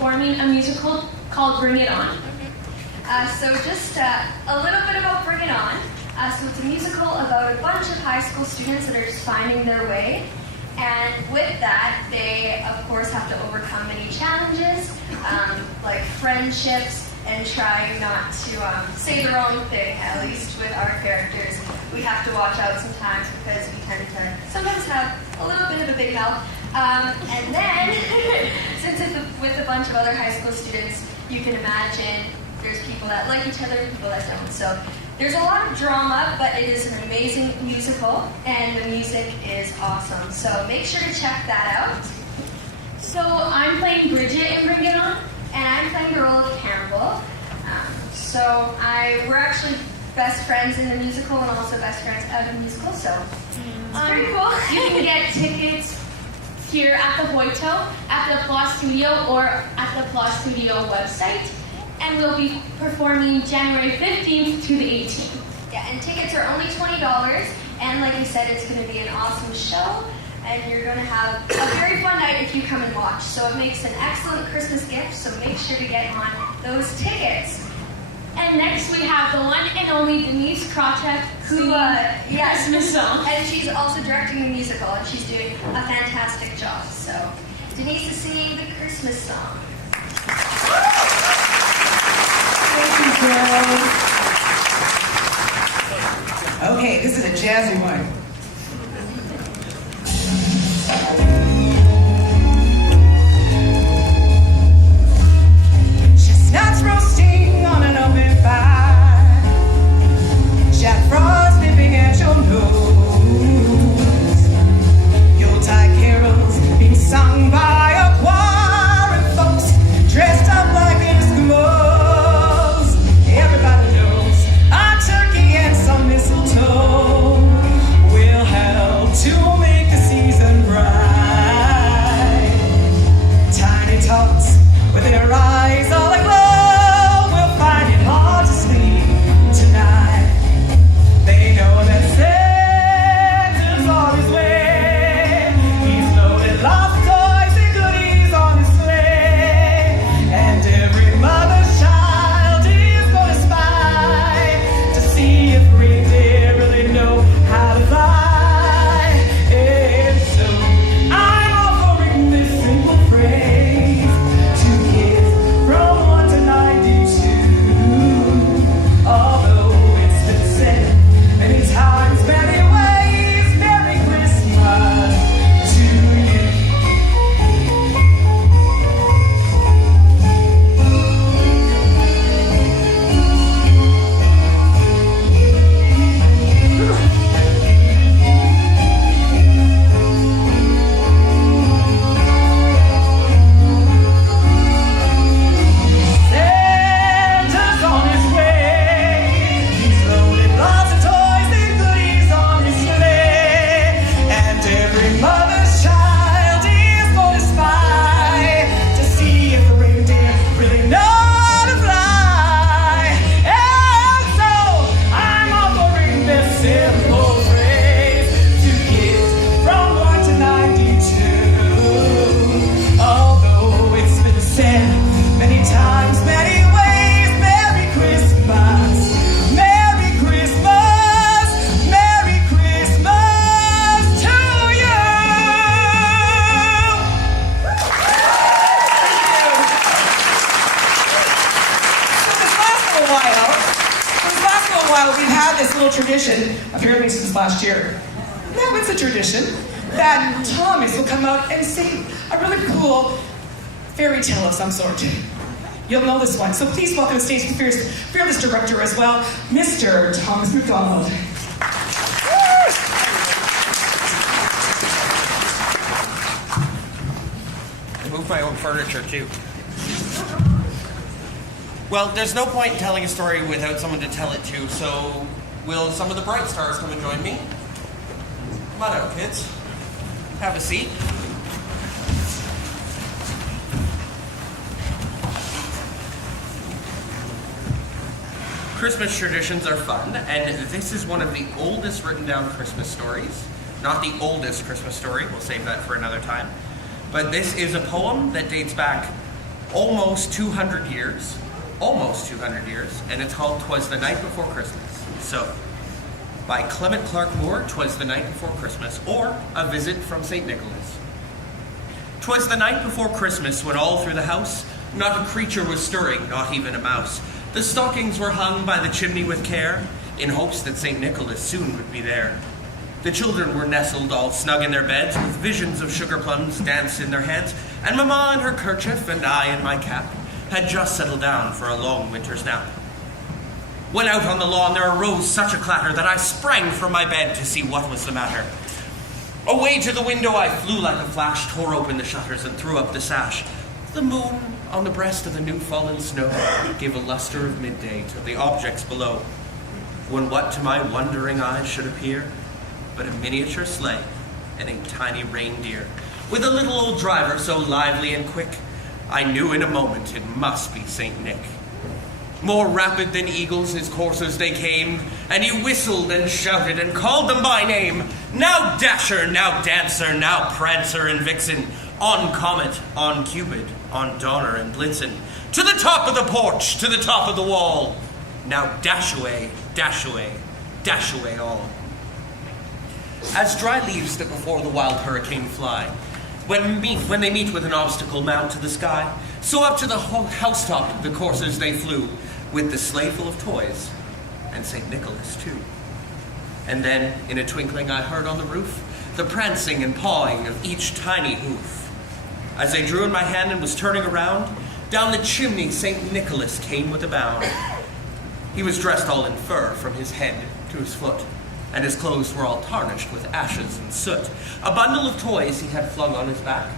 performing a musical called Bring It On. So just a little bit about Bring It On. So it's a musical about a bunch of high school students that are just finding their way. And with that, they, of course, have to overcome many challenges, like friendships, and try not to say the wrong thing, at least with our characters. We have to watch out sometimes because we tend to sometimes have a little bit of a big mouth. And then, since it's with a bunch of other high school students, you can imagine there's people that like each other and people that don't. So there's a lot of drama, but it is an amazing musical, and the music is awesome. So make sure to check that out. So I'm playing Bridget in Bring It On. And I'm playing the role of Campbell. We're actually best friends in the musical and also best friends out of the musical, so it's pretty cool. You can get tickets here at the Hoyto, at the Applauze Studio, or at the Applauze Studio website. And we'll be performing January 15th to the 18th. Yeah, and tickets are only $20. And like I said, it's going to be an awesome show. And you're going to have a very fun night if you come and watch. So it makes an excellent Christmas gift, so make sure to get on those tickets. And next we have the one and only Denise Krawcheck, who Christmas song. And she's also directing the musical, and she's doing a fantastic job. So Denise is singing the Christmas song. Thank you, Joe. Okay, this is a jazzy one. Chestnuts roasting on an open fire, Jack Frost nipping at your nose, Yuletide carols being sung by a choir and folks dressed up like Eskimos. Everybody knows a turkey and some mistletoe will help to make the season bright. Tiny tots with their eyes all aglow will find it hard to sleep tonight. They know that Santa's on his way. He's loaded lots of toys and goodies on his sleigh, and every mother's child is gonna spy to see if reindeer really know how to fly. And so I'm offering this simple phrase to kids from 1 to 92. Although it's been said many times, many ways, Merry Christmas to you. Santa's on his way. He's loaded lots of toys and goodies on his sleigh, and every mother's child is gonna spy to see if the reindeer really know how to fly. And so I'm offering this simple phrase to kids from 1 to 92. Although it's been said many times, many ways, Merry Christmas, Merry Christmas, Merry Christmas to you. This last little while, we've had this little tradition, apparently since last year. Now it's a tradition that Thomas will come out and sing a really cool fairy tale of some sort. You'll know this one. So please welcome to stage the fearless director as well, Mr. Thomas McDonald. I move my own furniture too. Well, there's no point in telling a story without someone to tell it to, so will some of the bright stars come and join me? Come on out, kids. Have a seat. Christmas traditions are fun, and this is one of the oldest written down Christmas stories. Not the oldest Christmas story, we'll save that for another time. But this is a poem that dates back almost 200 years, and it's called 'Twas the Night Before Christmas. So, by Clement Clark Moore, 'Twas the Night Before Christmas, or A Visit from St. Nicholas. 'Twas the night before Christmas, when all through the house not a creature was stirring, not even a mouse. The stockings were hung by the chimney with care, in hopes that St. Nicholas soon would be there. The children were nestled all snug in their beds, with visions of sugar plums danced in their heads, and Mamma in her kerchief and I in my cap had just settled down for a long winter's nap. When out on the lawn there arose such a clatter that I sprang from my bed to see what was the matter. Away to the window I flew like a flash, tore open the shutters and threw up the sash. The moon on the breast of the new fallen snow gave a luster of midday to the objects below, when what to my wondering eyes should appear but a miniature sleigh and a tiny reindeer, with a little old driver so lively and quick, I knew in a moment it must be St. Nick. More rapid than eagles his coursers they came, and he whistled and shouted and called them by name. Now Dasher, now Dancer, now Prancer and Vixen, on Comet, on Cupid, on Donner and Blitzen, to the top of the porch, to the top of the wall. Now dash away, dash away, dash away all. As dry leaves that before the wild hurricane fly, when they meet with an obstacle mount to the sky, so up to the housetop the coursers they flew, with the sleigh full of toys, and St. Nicholas too. And then, in a twinkling, I heard on the roof the prancing and pawing of each tiny hoof. As I drew in my hand and was turning around, down the chimney St. Nicholas came with a bound. He was dressed all in fur from his head to his foot, and his clothes were all tarnished with ashes and soot. A bundle of toys he had flung on his back,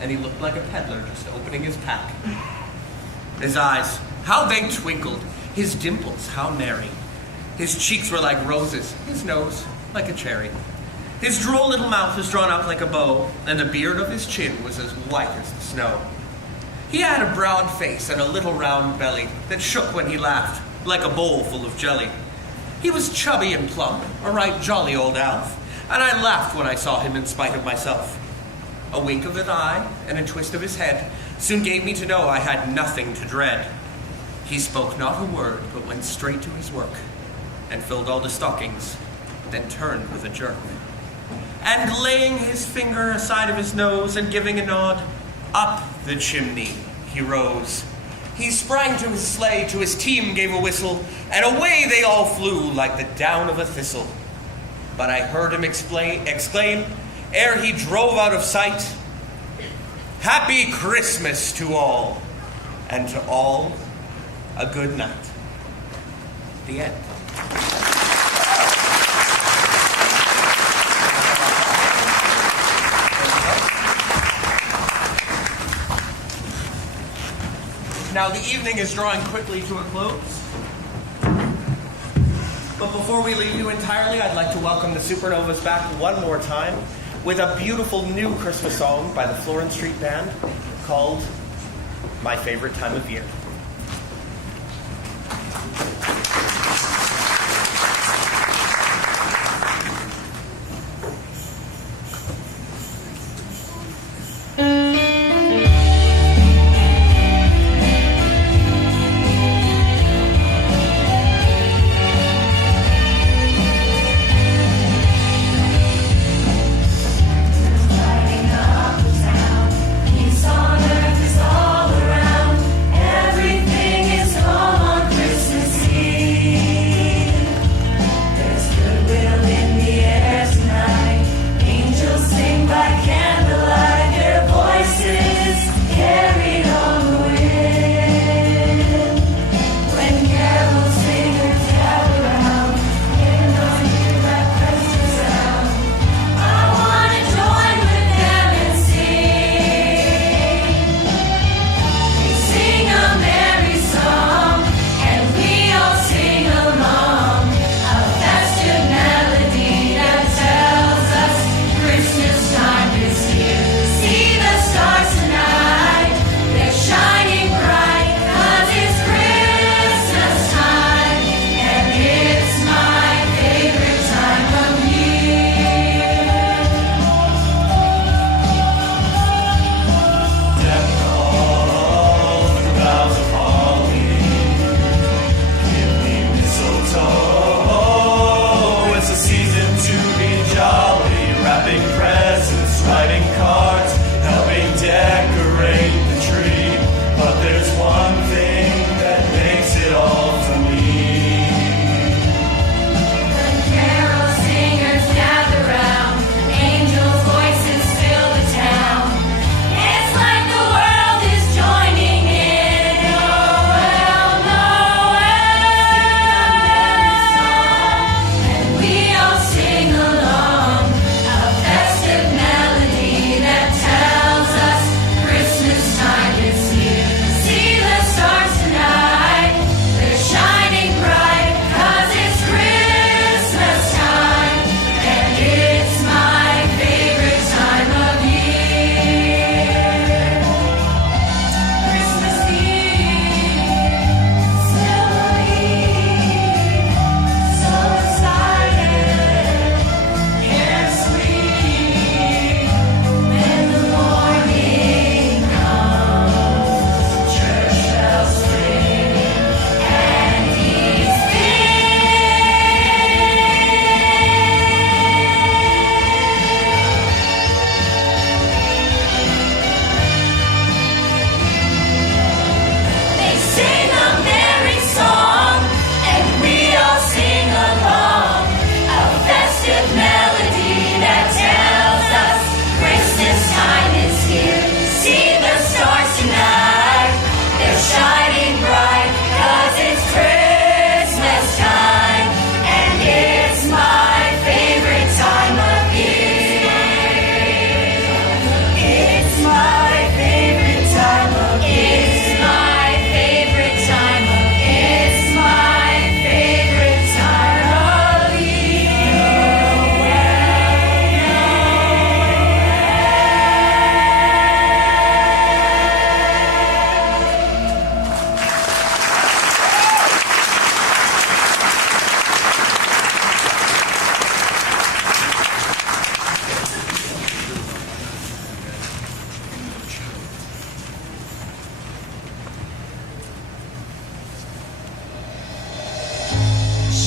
and he looked like a peddler just opening his pack. His eyes, how they twinkled, his dimples, how merry. His cheeks were like roses, his nose like a cherry. His droll little mouth was drawn up like a bow, and the beard of his chin was as white as the snow. He had a broad face and a little round belly that shook when he laughed, like a bowl full of jelly. He was chubby and plump, a right jolly old Alf, and I laughed when I saw him in spite of myself. A wink of an eye and a twist of his head soon gave me to know I had nothing to dread. He spoke not a word, but went straight to his work, and filled all the stockings, then turned with a jerk. And laying his finger aside of his nose and giving a nod, up the chimney he rose. He sprang to his sleigh, to his team gave a whistle, and away they all flew like the down of a thistle. But I heard him exclaim, ere he drove out of sight, "Happy Christmas to all, and to all a good night." The end. Now the evening is drawing quickly to a close. But before we leave you entirely, I'd like to welcome the Supernovas back one more time with a beautiful new Christmas song by the Florence Street Band called My Favorite Time of Year. All around, every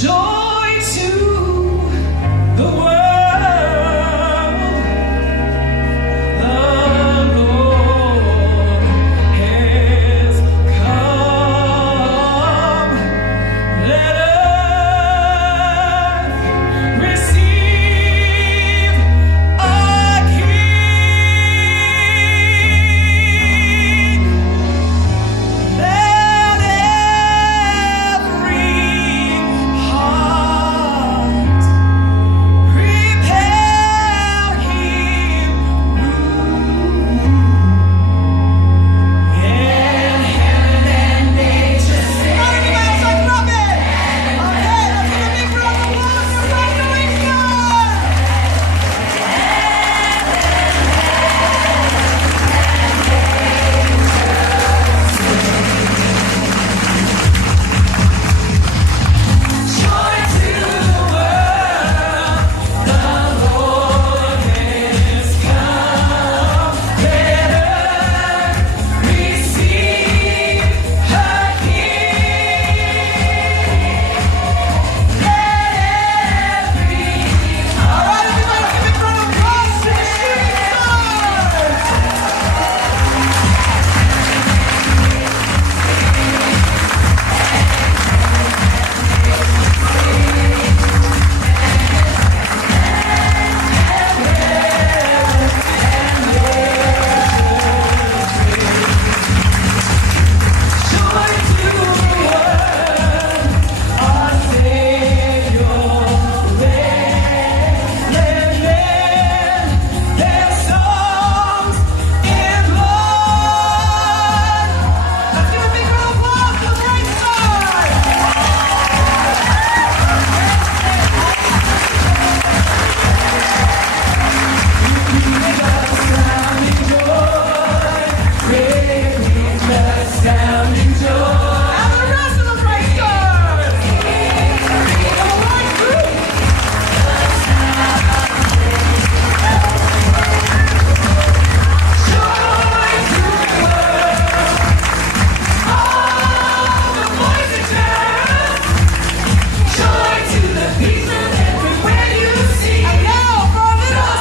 Joy to the world, the Lord has come. Let earth receive a King. Let every heart prepare Him room. And heaven and nature sing. Everybody else, like love it. Okay, let's give a big round of applause for Finlandia. Joy to the world, the Lord has come. Let earth receive her King. Let every all right, everybody, give a big round of applause to the shooting stars. Joy to the world, our Savior reigns. Let men their songs in blood. Let's give a big round of applause to the bright stars. Astounding joy. And the rest of the bright stars. All right, group. Joy to the world. All the boys and girls. Joy to the people everywhere you see. And now for a little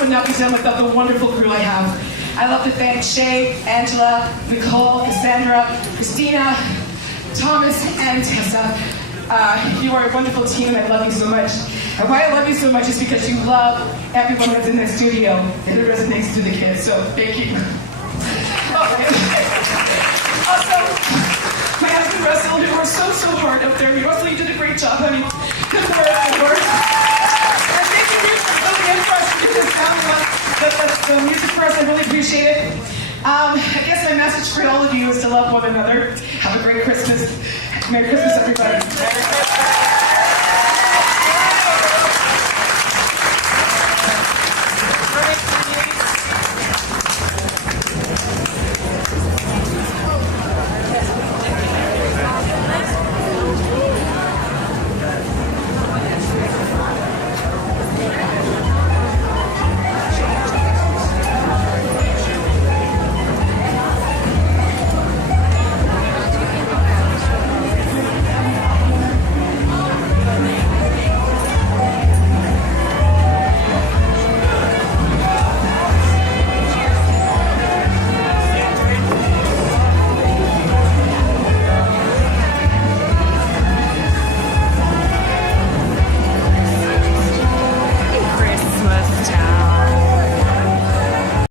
would not be done without the wonderful crew I have. I love to thank Shay, Angela, Nicole, Cassandra, Christina, Thomas, and Tessa. You are a wonderful team, and I love you so much. And why I love you so much is because you love everyone that's in the studio, and it resonates to the kids, so thank you. Also, my husband Russell, who worked so hard up there. Russell, you did a great job, honey. Good work. And thank you for filling in for us, because the music for us, I really appreciate it. I guess my message for all of you is to love one another. Have a great Christmas. Merry Christmas, everybody.